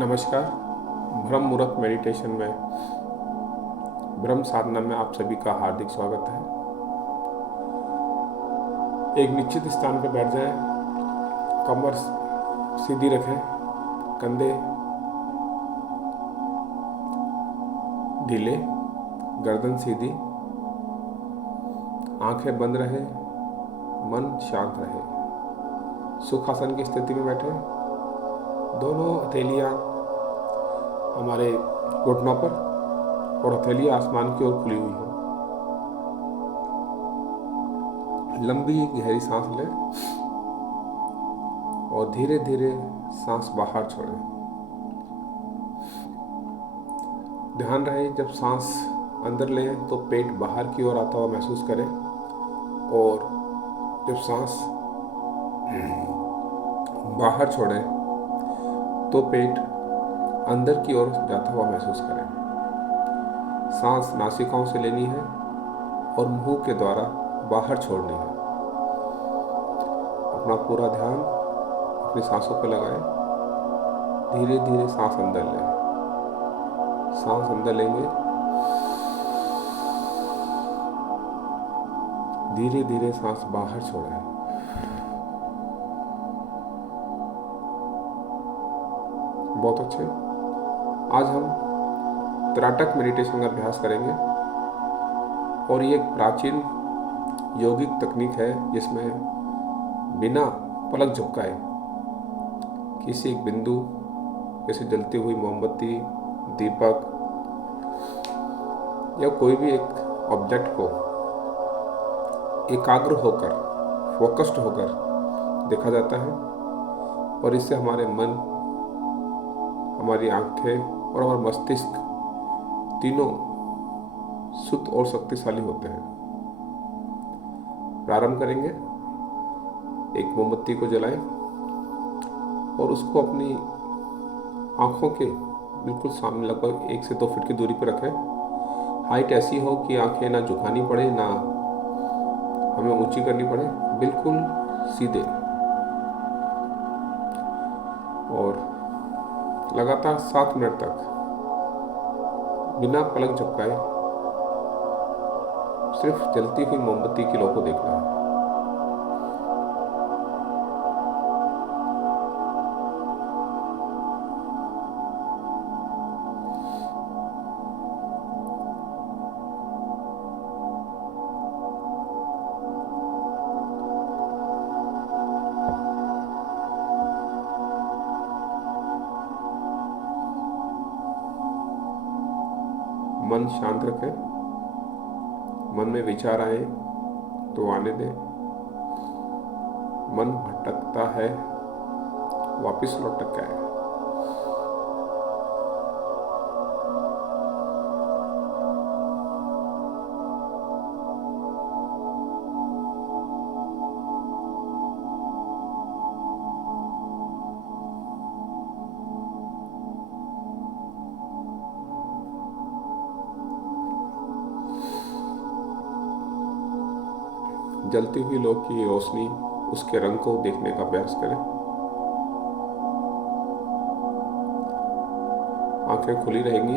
नमस्कार। ब्रह्म मुहूर्त मेडिटेशन में ब्रह्म साधना में आप सभी का हार्दिक स्वागत है। एक निश्चित स्थान पर बैठ जाएं, कमर सीधी रखें, कंधे ढीले, गर्दन सीधी, आंखें बंद रहे, मन शांत रहे। सुखासन की स्थिति में बैठे, दोनों हथेलियां हमारे घुटनों पर और हथेलियां आसमान की ओर खुली हुई हो। लंबी गहरी सांस लें और धीरे धीरे सांस बाहर छोड़ें। ध्यान रहे जब सांस अंदर लें तो पेट बाहर की ओर आता हुआ महसूस करें और जब सांस बाहर छोड़ें तो पेट अंदर की ओर जाता हुआ महसूस करें। सांस नासिकाओं से लेनी है और मुंह के द्वारा बाहर छोड़नी है। अपना पूरा ध्यान अपनी सांसों पर लगाएं। धीरे धीरे सांस अंदर लें। सांस अंदर लेंगे, धीरे धीरे सांस बाहर छोड़ें। बहुत अच्छे। आज हम त्राटक मेडिटेशन का अभ्यास करेंगे और ये एक प्राचीन यौगिक तकनीक है जिसमें बिना पलक झपकाए किसी एक बिंदु जैसे जलती हुई मोमबत्ती, दीपक या कोई भी एक ऑब्जेक्ट को एकाग्र होकर, फोकस्ड होकर देखा जाता है और इससे हमारे मन, हमारी आंखें और हमारा मस्तिष्क तीनों शुद्ध और शक्तिशाली होते हैं। प्रारंभ करेंगे। एक मोमबत्ती को जलाएं और उसको अपनी आंखों के बिल्कुल सामने लगभग 1 से 2 फीट की दूरी पर रखें। हाइट ऐसी हो कि आंखें ना झुकानी पड़े ना हमें ऊंची करनी पड़े, बिल्कुल सीधे। और लगातार 7 मिनट तक बिना पलक झपकाए सिर्फ जलती हुई मोमबत्ती की लौ को देखना है। मन शांत रखें। मन में विचार आए तो आने दें। मन भटकता है, वापस लौट आए। जलती हुई लौ की रोशनी, उसके रंग को देखने का अभ्यास करें। आंखें खुली रहेंगी।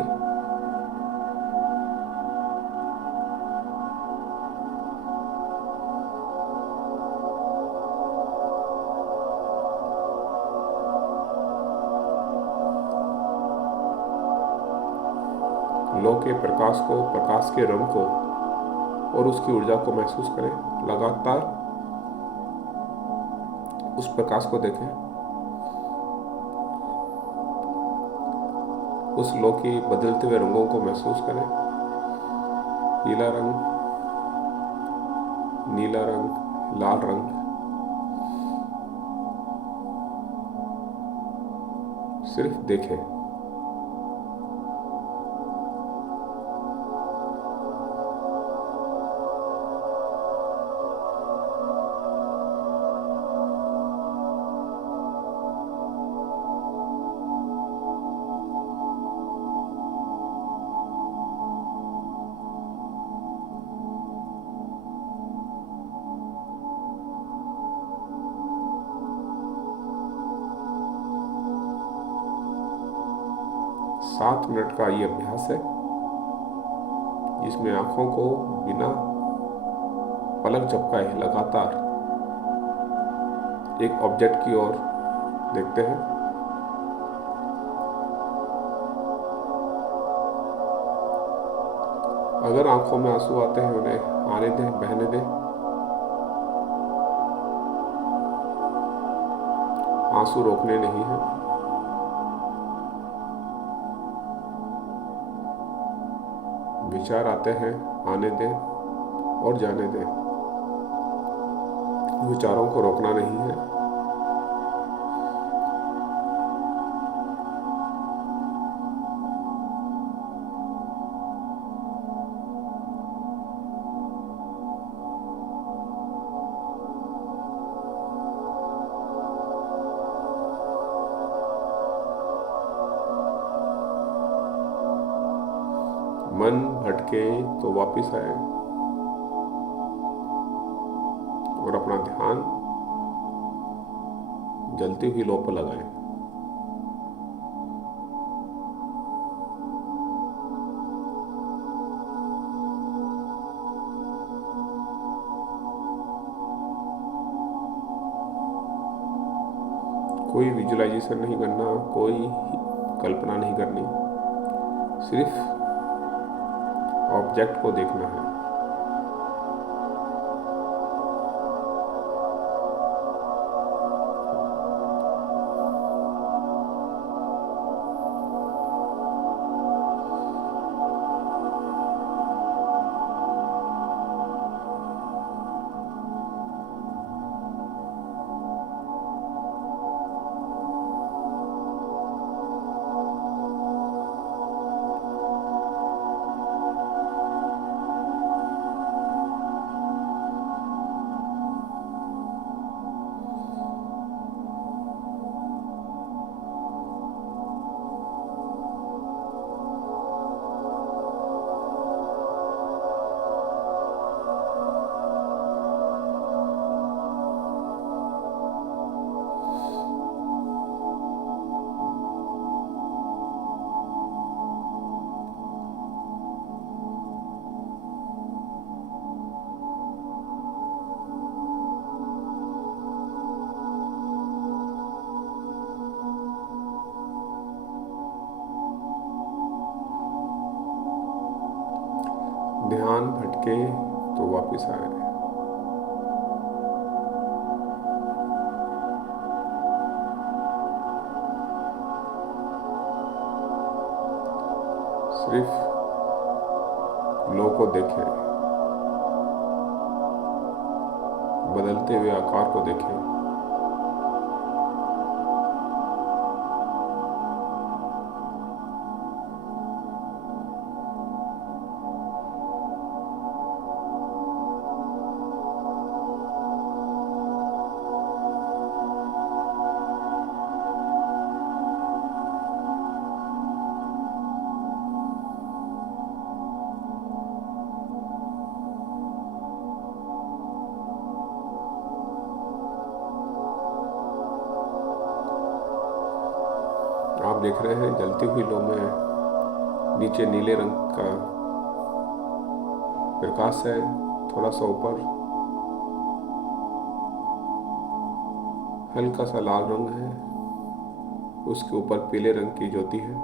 लौ के प्रकाश को, प्रकाश के रंग को और उसकी ऊर्जा को महसूस करें। लगातार उस प्रकाश को देखें। उस लौ के बदलते हुए रंगों को महसूस करें। पीला रंग, नीला रंग, लाल रंग। सिर्फ देखें। 7 मिनट का ये अभ्यास है जिसमें आंखों को बिना पलक झपकाए लगातार एक ऑब्जेक्ट की ओर देखते हैं। अगर आंखों में आंसू आते हैं उन्हें आने दें, बहने दें। आंसू रोकने नहीं है। विचार आते हैं, आने दें और जाने दें। विचारों को रोकना नहीं है। मन भटके तो वापस आए और अपना ध्यान जलती हुई लौ पर लगाएं। कोई विजुअलाइजेशन नहीं करना, कोई कल्पना नहीं करनी, सिर्फ ऑब्जेक्ट को देखना है। ध्यान भटके तो वापस आए। सिर्फ लो को देखें, बदलते हुए आकार को देखें। आप देख रहे हैं जलती हुई लो में नीचे नीले रंग का प्रकाश है, थोड़ा सा ऊपर हल्का सा लाल रंग है, उसके ऊपर पीले रंग की ज्योति है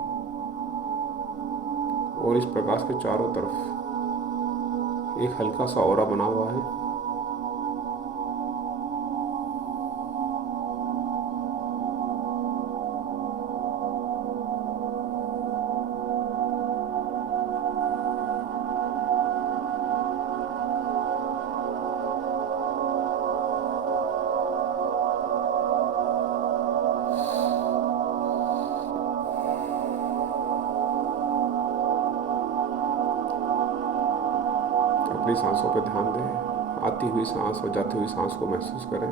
और इस प्रकाश के चारों तरफ एक हल्का सा ऑरा बना हुआ है। अपनी सांसों पर ध्यान दें। आती हुई सांस और जाती हुई सांस को महसूस करें।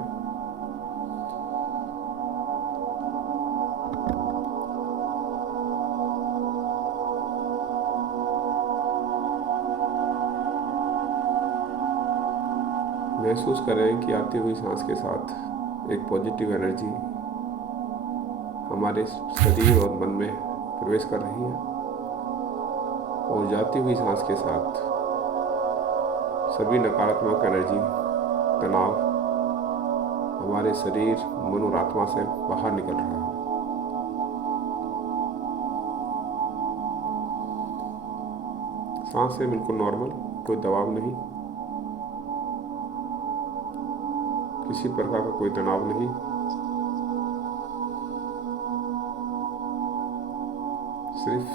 महसूस करें कि आती हुई सांस के साथ एक पॉजिटिव एनर्जी हमारे शरीर और मन में प्रवेश कर रही है। और जाती हुई सांस के साथ सभी नकारात्मक एनर्जी, तनाव हमारे शरीर, मन और आत्मा से बाहर निकल रहा है। सांस है बिल्कुल नॉर्मल, कोई दबाव नहीं, किसी प्रकार का कोई तनाव नहीं। सिर्फ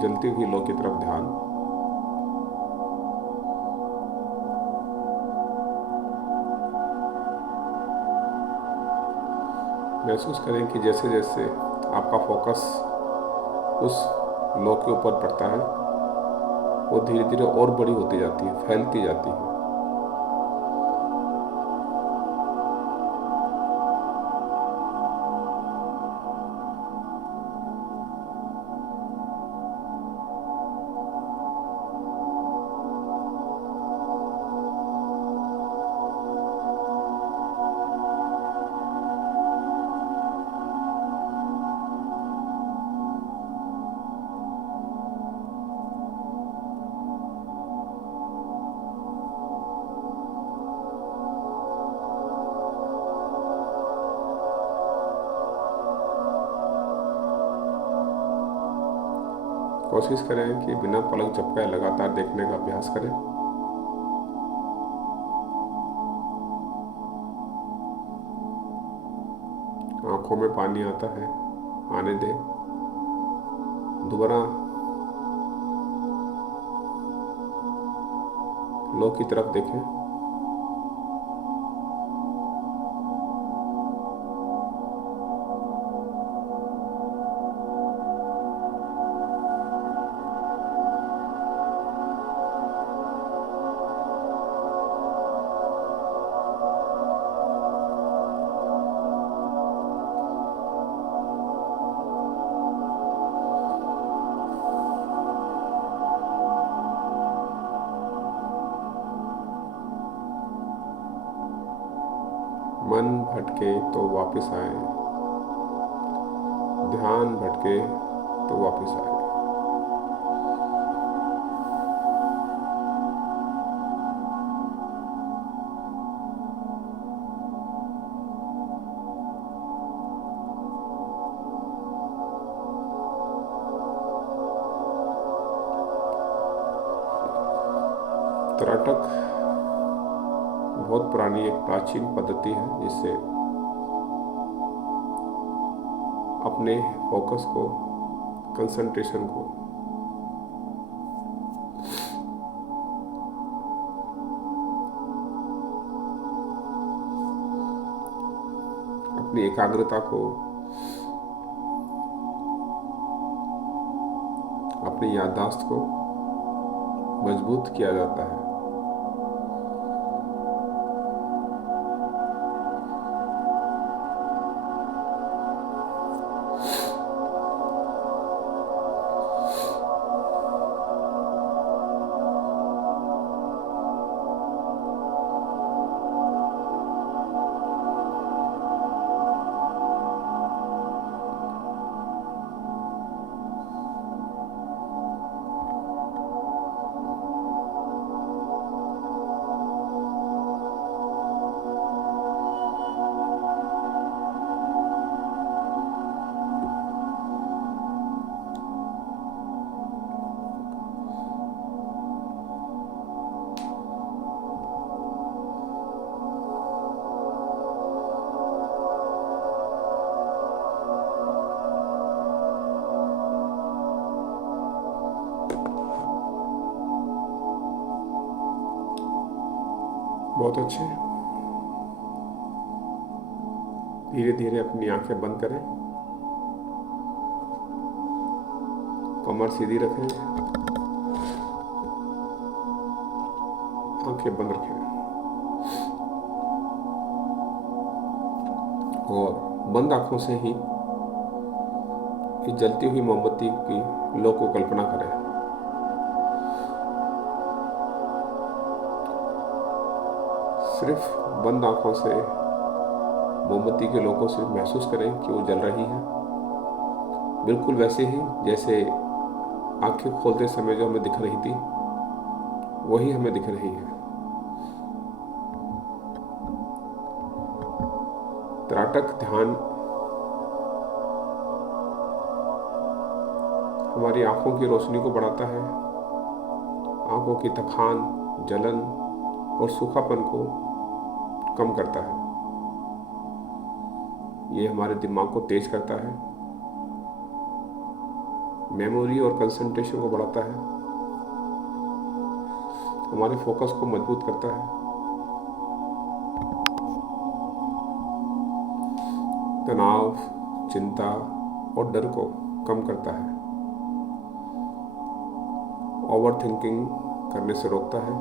जलती हुई लौ की तरफ ध्यान। महसूस करें कि जैसे जैसे आपका फोकस उस लौ के ऊपर पड़ता है, वो धीरे धीरे और बड़ी होती जाती है, फैलती जाती है। कोशिश करें कि बिना पलक झपकाए लगातार देखने का अभ्यास करें। आंखों में पानी आता है, आने दें। दोबारा लो की तरफ देखें। मन भटके तो वापस आए, ध्यान भटके तो वापस आए। त्राटक बहुत पुरानी एक प्राचीन पद्धति है जिससे अपने फोकस को, कंसंट्रेशन को अपनी एकाग्रता को, अपनी याददाश्त को मजबूत किया जाता है। बहुत अच्छे। धीरे धीरे अपनी आंखें बंद करें, कमर सीधी रखें, आंखें बंद रखें और बंद आंखों से ही इस जलती हुई मोमबत्ती की लौ को कल्पना करें। सिर्फ बंद आंखों से मोमबत्ती के लौ को सिर्फ महसूस करें कि वो जल रही है। बिल्कुल वैसे ही जैसे आंखें खोलते समय जो हमें दिख रही थी वही हमें दिख रही है। त्राटक ध्यान हमारी आंखों की रोशनी को बढ़ाता है, आंखों की थकान, जलन और सूखापन को कम करता है। ये हमारे दिमाग को तेज करता है, मेमोरी और कंसंट्रेशन को बढ़ाता है, हमारे फोकस को मजबूत करता है, तनाव, चिंता और डर को कम करता है, ओवर थिंकिंग करने से रोकता है,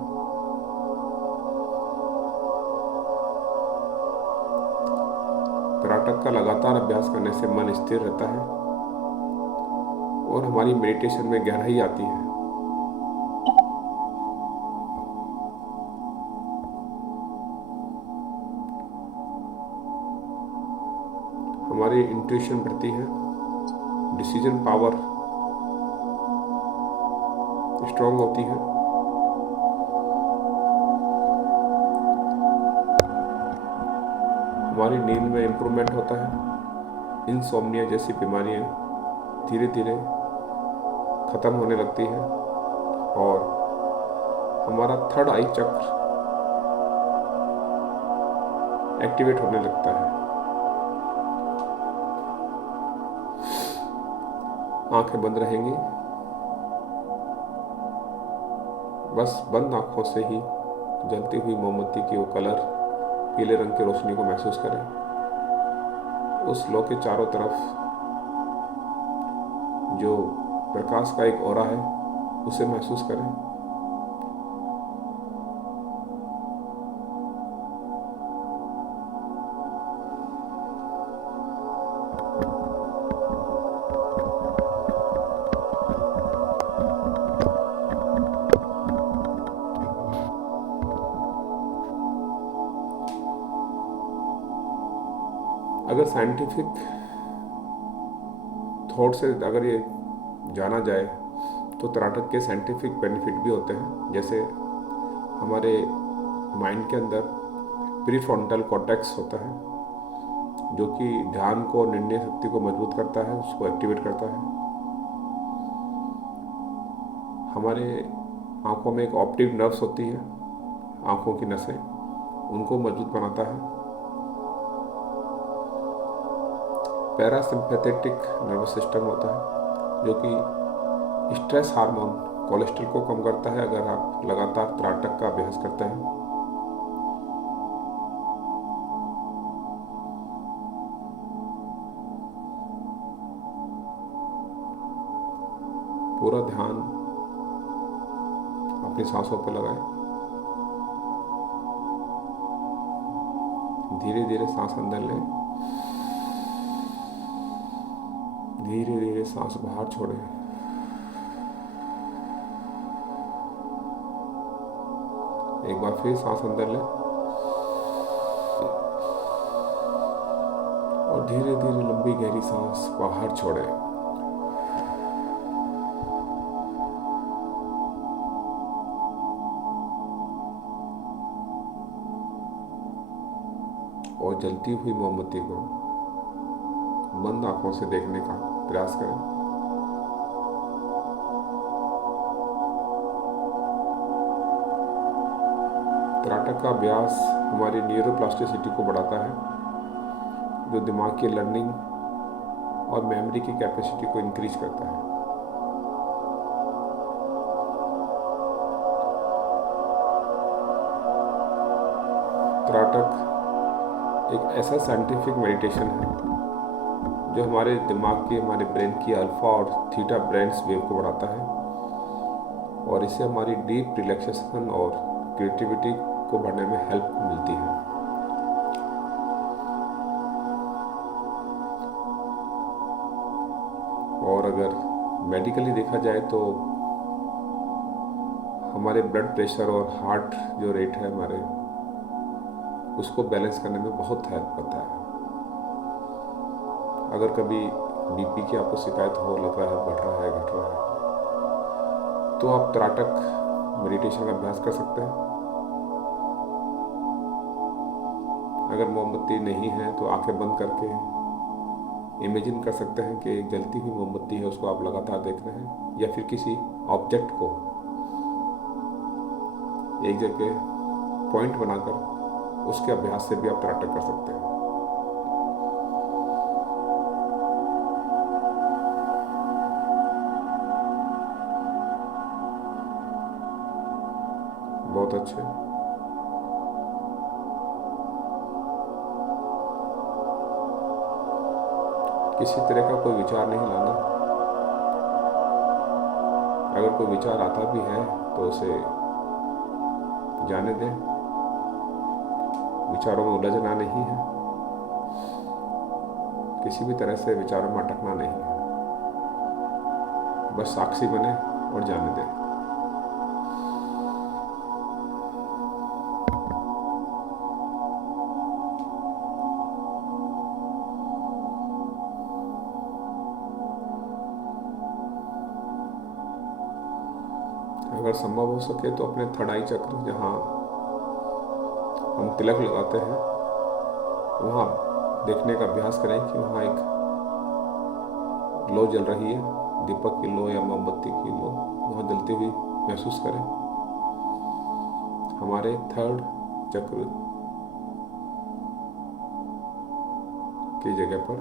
त्राटक का लगातार अभ्यास करने से मन स्थिर रहता है और हमारी मेडिटेशन में गहराई आती है। हमारी इंट्यूशन बढ़ती है, डिसीजन पावर स्ट्रांग होती है, हमारी नींद में इम्प्रूवमेंट होता है, इंसोम्निया जैसी बीमारियां धीरे धीरे खत्म होने लगती है और हमारा थर्ड आई चक्र एक्टिवेट होने लगता है। आंखें बंद रहेंगी, बस बंद आंखों से ही जलती हुई मोमबत्ती की वो कलर पीले रंग की रोशनी को महसूस करें। उस लो के चारों तरफ जो प्रकाश का एक ऑरा है उसे महसूस करें। अगर साइंटिफिक थॉट से अगर ये जाना जाए तो त्राटक के साइंटिफिक बेनिफिट भी होते हैं। जैसे हमारे माइंड के अंदर प्रीफ्रंटल कॉर्टेक्स होता है जो कि ध्यान को और निर्णय शक्ति को मजबूत करता है, उसको एक्टिवेट करता है। हमारे आँखों में एक ऑप्टिक नर्व्स होती है, आँखों की नसें, उनको मजबूत बनाता है। पैरासिम्पैथेटिक नर्वस सिस्टम होता है जो कि स्ट्रेस हार्मोन कोलेस्ट्रॉल को कम करता है अगर आप लगातार त्राटक का अभ्यास करते हैं। पूरा ध्यान अपनी सांसों पर लगाएं। धीरे धीरे सांस अंदर लें, धीरे धीरे सांस बाहर छोड़ें। एक बार फिर सांस अंदर लें और धीरे धीरे लंबी गहरी सांस बाहर छोड़ें। और जलती हुई मोमबत्ती को बंद आंखों से देखने का प्रयास करें। त्राटक का अभ्यास हमारी न्यूरोप्लास्टिसिटी को बढ़ाता है जो दिमाग की लर्निंग और मेमोरी की कैपेसिटी को इंक्रीज करता है। त्राटक एक ऐसा साइंटिफिक मेडिटेशन है जो हमारे दिमाग की, हमारे ब्रेन की अल्फा और थीटा ब्रेन्स वेव को बढ़ाता है और इससे हमारी डीप रिलैक्सेशन और क्रिएटिविटी को बढ़ने में हेल्प मिलती है। और अगर मेडिकली देखा जाए तो हमारे ब्लड प्रेशर और हार्ट जो रेट है हमारे, उसको बैलेंस करने में बहुत हेल्प करता है। अगर कभी बीपी की आपको शिकायत हो, लग रहा है बढ़ रहा है, घट रहा है, तो आप त्राटक मेडिटेशन का अभ्यास कर सकते हैं। अगर मोमबत्ती नहीं है तो आंखें बंद करके इमेजिन कर सकते हैं कि एक जलती हुई मोमबत्ती है, उसको आप लगातार देख रहे हैं, या फिर किसी ऑब्जेक्ट को एक जगह पॉइंट बनाकर उसके अभ्यास से भी आप त्राटक कर सकते हैं। बहुत अच्छे। किसी तरह का कोई विचार नहीं लाना। अगर कोई विचार आता भी है तो उसे जाने दें, विचारों में उलझना नहीं है, किसी भी तरह से विचारों में अटकना नहीं है, बस साक्षी बने और जाने दें। अगर संभव हो सके तो अपने थर्ड आई चक्र, जहाँ हम तिलक लगाते हैं, वहाँ देखने का अभ्यास करें कि वहाँ एक लो जल रही है, दीपक की लो या मोमबत्ती की लो, वहाँ जलती हुई महसूस करें। हमारे थर्ड चक्र की जगह पर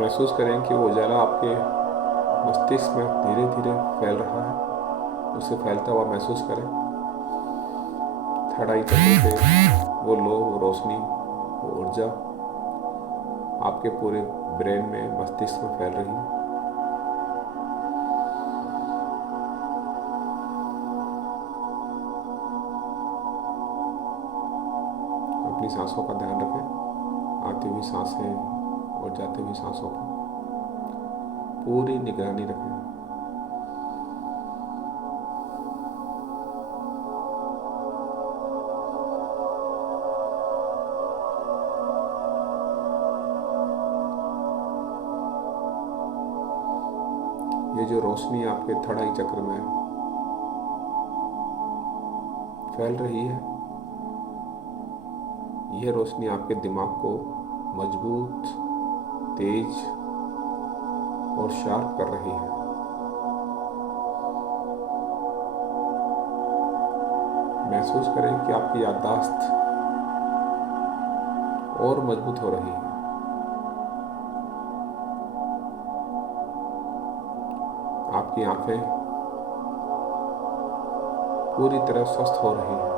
महसूस करें कि वो उजाला आपके मस्तिष्क में धीरे धीरे फैल रहा है, उसे फैलता हुआ महसूस करें। थर्ड आई चक्र से वो लो, वो रोशनी, वो ऊर्जा आपके पूरे ब्रेन में, मस्तिष्क में फैल रही है। अपनी सांसों का ध्यान रखें, आती हुई सांसें और जाती हुई सांसों पर पूरी निगरानी रखें। ये जो रोशनी आपके थर्ड आई चक्र में फैल रही है, यह रोशनी आपके दिमाग को मजबूत, तेज और शार्प कर रही है। महसूस करें कि आपकी याददाश्त और मजबूत हो रही है। आपकी आंखें पूरी तरह स्वस्थ हो रही हैं।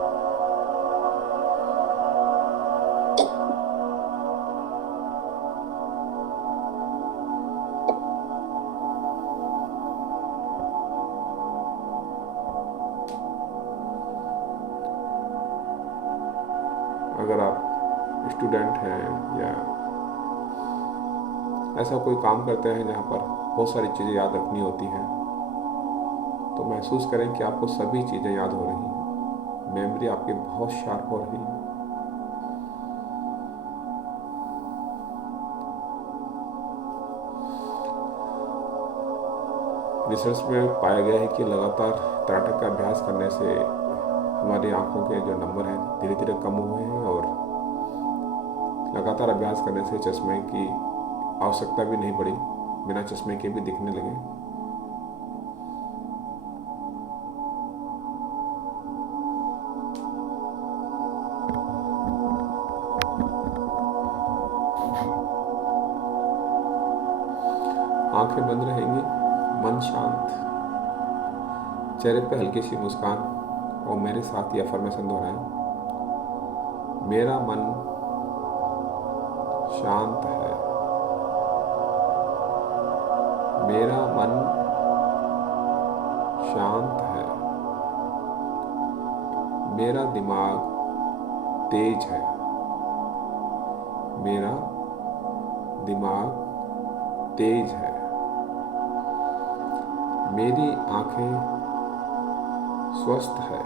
अगर आप स्टूडेंट हैं या ऐसा कोई काम करते हैं जहाँ पर बहुत सारी चीज़ें याद रखनी होती हैं, तो महसूस करें कि आपको सभी चीज़ें याद हो रही हैं, मेमोरी आपकी बहुत शार्प हो रही है। रिसर्च में पाया गया है कि लगातार त्राटक का अभ्यास करने से हमारी आंखों के जो नंबर हैं धीरे धीरे कम हुए हैं, और लगातार अभ्यास करने से चश्मे की आवश्यकता भी नहीं पड़ी, बिना चश्मे के भी दिखने लगे। आंखें बंद रहेंगी, मन शांत, चेहरे पे हल्की सी मुस्कान, और मेरे साथ ये अफर्मेशन दोहराएं। मेरा मन शांत है, मेरा मन शांत है, मेरा दिमाग तेज है। मेरा दिमाग तेज है। मेरी आंखें स्वस्थ है।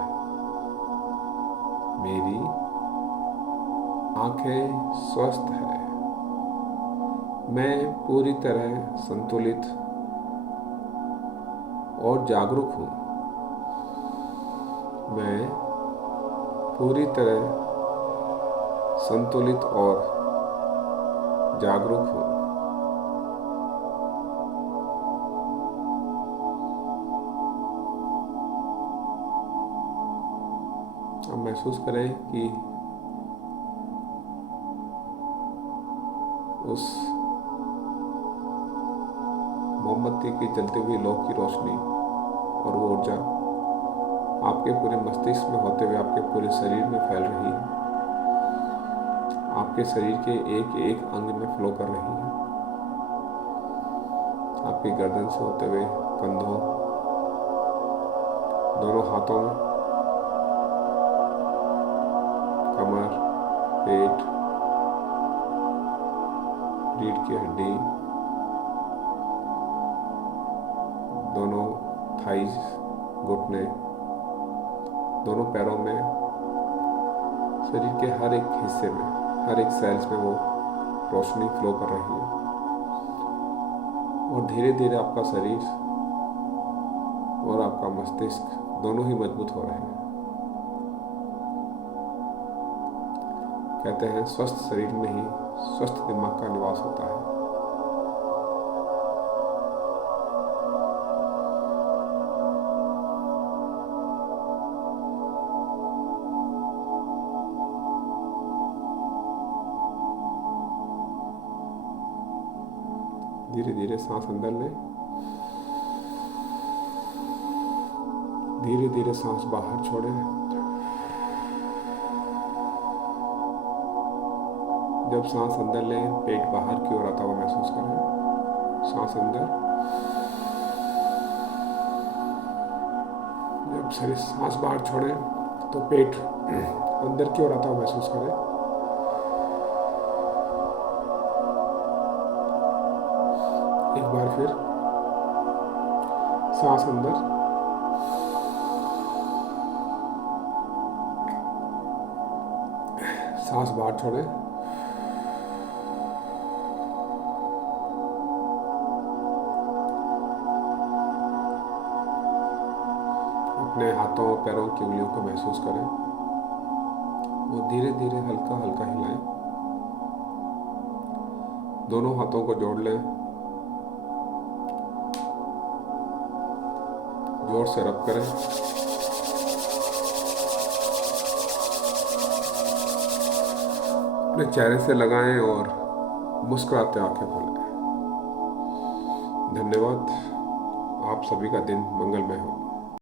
मेरी आंखें स्वस्थ है। मैं पूरी तरह संतुलित और जागरूक हूँ। मैं पूरी तरह संतुलित और जागरूक हूँ। अब महसूस करें कि उस मोमबत्ती की जलती हुई लौ की रोशनी और वो ऊर्जा आपके पूरे मस्तिष्क में होते हुए आपके पूरे शरीर में फैल रही है। आपके शरीर के एक एक अंग में फ्लो कर रही है। आपकी गर्दन से होते हुए कंधों, दोनों हाथों में, कमर, पेट, रीढ़ की हड्डी, दोनों थाइज, घुटने, दोनों पैरों में, शरीर के हर एक हिस्से में, हर एक सेल्स में वो रोशनी फ्लो कर रही है। और धीरे धीरे आपका शरीर और आपका मस्तिष्क दोनों ही मजबूत हो रहे हैं। कहते हैं स्वस्थ शरीर में ही स्वस्थ दिमाग का निवास होता है। धीरे धीरे सांस अंदर लें, धीरे धीरे सांस बाहर छोड़ें। जब सांस अंदर लें, पेट बाहर की ओर आता हुआ महसूस करें। सांस अंदर, जब शरीर सांस बाहर छोड़ें तो पेट अंदर की ओर आता हुआ महसूस करें। एक बार फिर सांस अंदर, सांस बाहर छोड़ें। अपने हाथों और पैरों की उंगलियों को महसूस करें। वो धीरे धीरे हल्का हल्का हिलाएं। दोनों हाथों को जोड़ लें, जोर से रब करें। अपने चेहरे से लगाएं और मुस्कुराते आंखें खोलें। धन्यवाद। आप सभी का दिन मंगलमय हो।